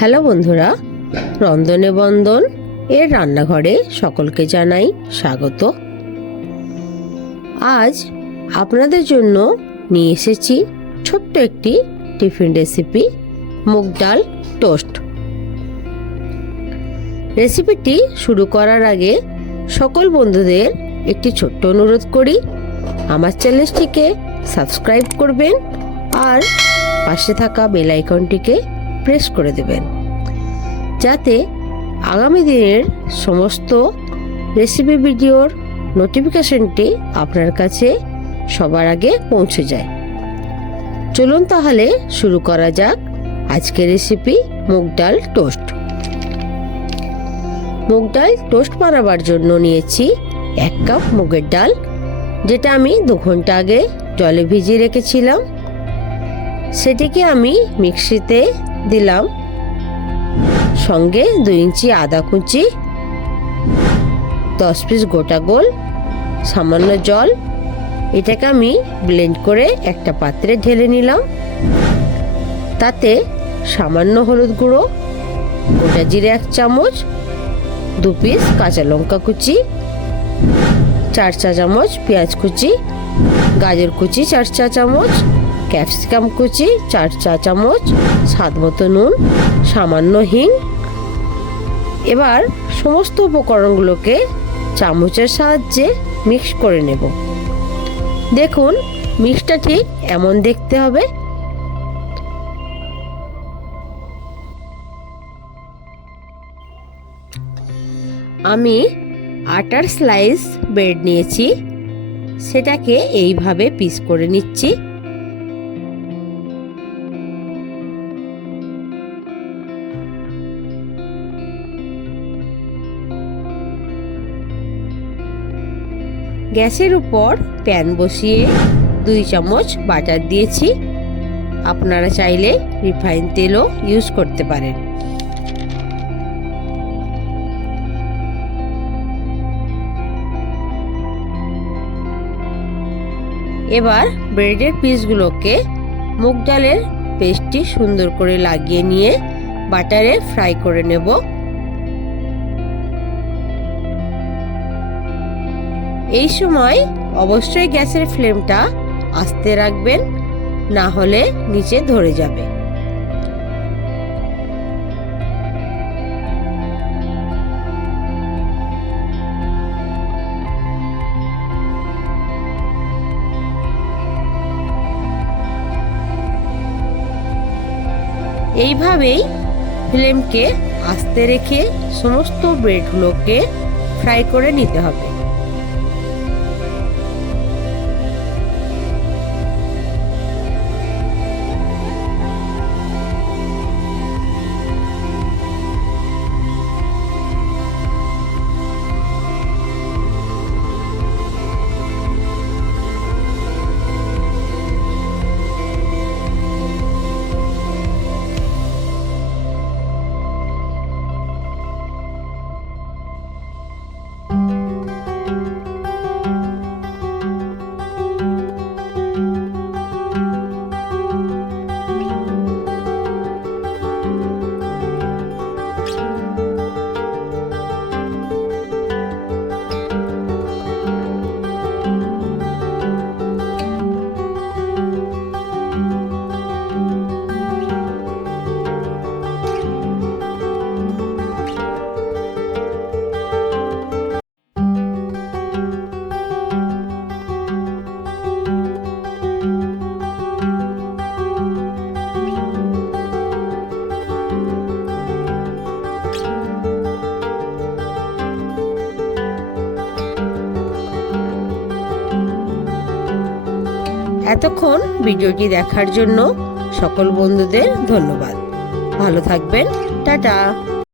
Hello বন্ধুরা, রন্ধনে বন্দন এর রান্নাঘরে সকলকে জানাই স্বাগত। আজ আপনাদের জন্য নিয়ে এসেছি ছোট্ট একটি টিফিন রেসিপি, মুগ ডাল টোস্ট। রেসিপিটি শুরু করার আগে সকল বন্ধুদের একটি ছোট্ট অনুরোধ করি, আমার চ্যানেলটিকে সাবস্ক্রাইব করবেন আর পাশে থাকা বেল আইকনটিকে প্রেস করে দেবেন। যাতে আগামী দিনের সমস্ত রেসিপি ভিডিওর নোটিফিকেশনটি আপনার কাছে সবার আগে পৌঁছে যায়। চলুন তাহলে শুরু করা যাক আজকের রেসিপি মুগ ডাল টোস্ট মুগ ডাল টোস্ট বানাবার জন্য নিয়েছি এক কাপ মুগের ডাল, যেটা আমি দু ঘণ্টা আগে জলে ভিজিয়ে রেখেছিলাম। সেটিকে আমি মিক্সিতে দিলাম। সঙ্গে দুই ইঞ্চি আদা কুচি, দশ পিস গোটা গোল, সামান্য জল। এটাকে আমি ব্লেন্ড করে একটা পাত্রে ঢেলে নিলাম। তাতে সামান্য হলুদ গুঁড়ো, গোটা জিরে এক চামচ, দু পিস কাঁচা লঙ্কা কুচি, চার চা চামচ পেঁয়াজ কুচি, গাজর কুচি চার চা চামচ ক্যাপসিকাম কুচি, চার চা চামচ, স্বাদ মতো নুন, সামান্য হিং। এবার সমস্ত উপকরণগুলোকে চামচের সাহায্যে মিক্স করে নেব। দেখুন, মিক্সটা ঠিক এমন দেখতে হবে। আমি আটার স্লাইস ব্রেড নিয়েছি। সেটাকে এইভাবে পিস করে নিচ্ছি। গ্যাসের উপর প্যান বসিয়ে দুই চামচ বাটার দিয়েছি। আপনারা চাইলে রিফাইন তেলও ইউজ করতে পারেন। এবার ব্রেডের পিসগুলোকে মুগ ডালের পেস্টটি সুন্দর করে লাগিয়ে নিয়ে বাটারে ফ্রাই করে নেব। এই সময় অবশ্যই গ্যাসের ফ্লেমটা আস্তে রাখবেন, না হলে নিচে ধরে যাবে। এইভাবেই ফ্লেমকে আস্তে রেখে সমস্ত ব্রেডগুলোকে ফ্রাই করে নিতে হবে। এতক্ষণ ভিডিওটি দেখার জন্য সকল বন্ধুদের ধন্যবাদ। ভালো থাকবেন। টাটা।